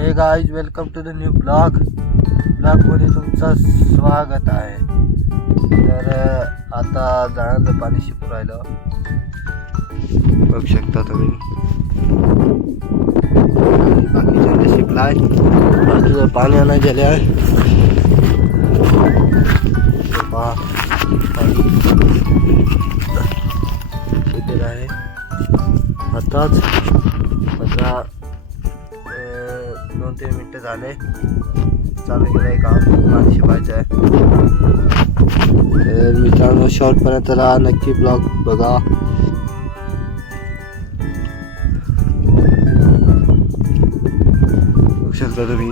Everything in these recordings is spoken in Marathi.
हे guys, welcome to the new ब्लॉगमध्ये तुमचं स्वागत आहे। तर आता जाण्याचं पाणी शिपू राहिलं, बघू शकता तुम्ही। बाकीचे शिपलाय, बाकीचं पाणी आणायला गेले आहे। आहे आताच 2-3 मिनिटं झाले, चालू केलंय काम, पाणी शिपायचं आहे। तर मित्रांनो, शॉर्टपर्यंत राहा, नक्की ब्लॉग बघा। बघू शकता तुम्ही।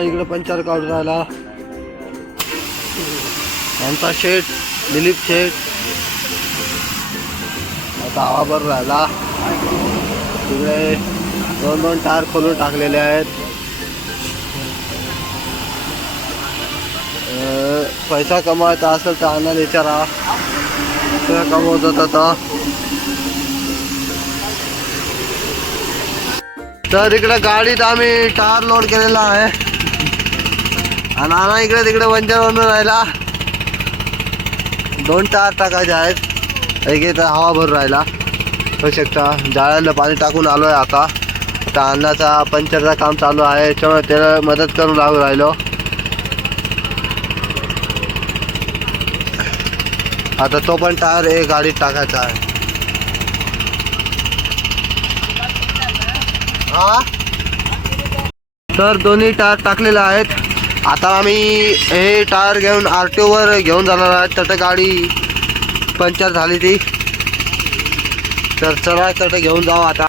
इकडे पंचर काढून राहिला आमचा शेठ, दिलीप शेठ। आता हवा भर राहिला, तिकडे 2 टायर खोलून टाकलेले आहेत। पैसा कमवायचा असेल तर आणायला विचारा, पैसा कमवत आता। तर इकडे गाडीत आम्ही टायर लोड केलेला आहे आणि नाना इकडे तिकडे पंचर बनवून राहिला। 2 टायर टाकायचे आहेत, एक इथं हवा भरून राहिला, बघू शकता। जाळ्याला पाणी टाकून आलोय आता अन्नाचा पंचरचा काम चालू आहे, त्यामुळे त्याला मदत करून लागू राहिलो। आता तो पण टायर एक गाडीत टाकायचा आहे। तर दोन्ही टायर टाकलेले आहेत। आता आम्ही हे टायर घेऊन RTO वर घेऊन जाणार आहे। तर गाडी पंचर झाली ती, तर चला तर घेऊन जाऊ आता।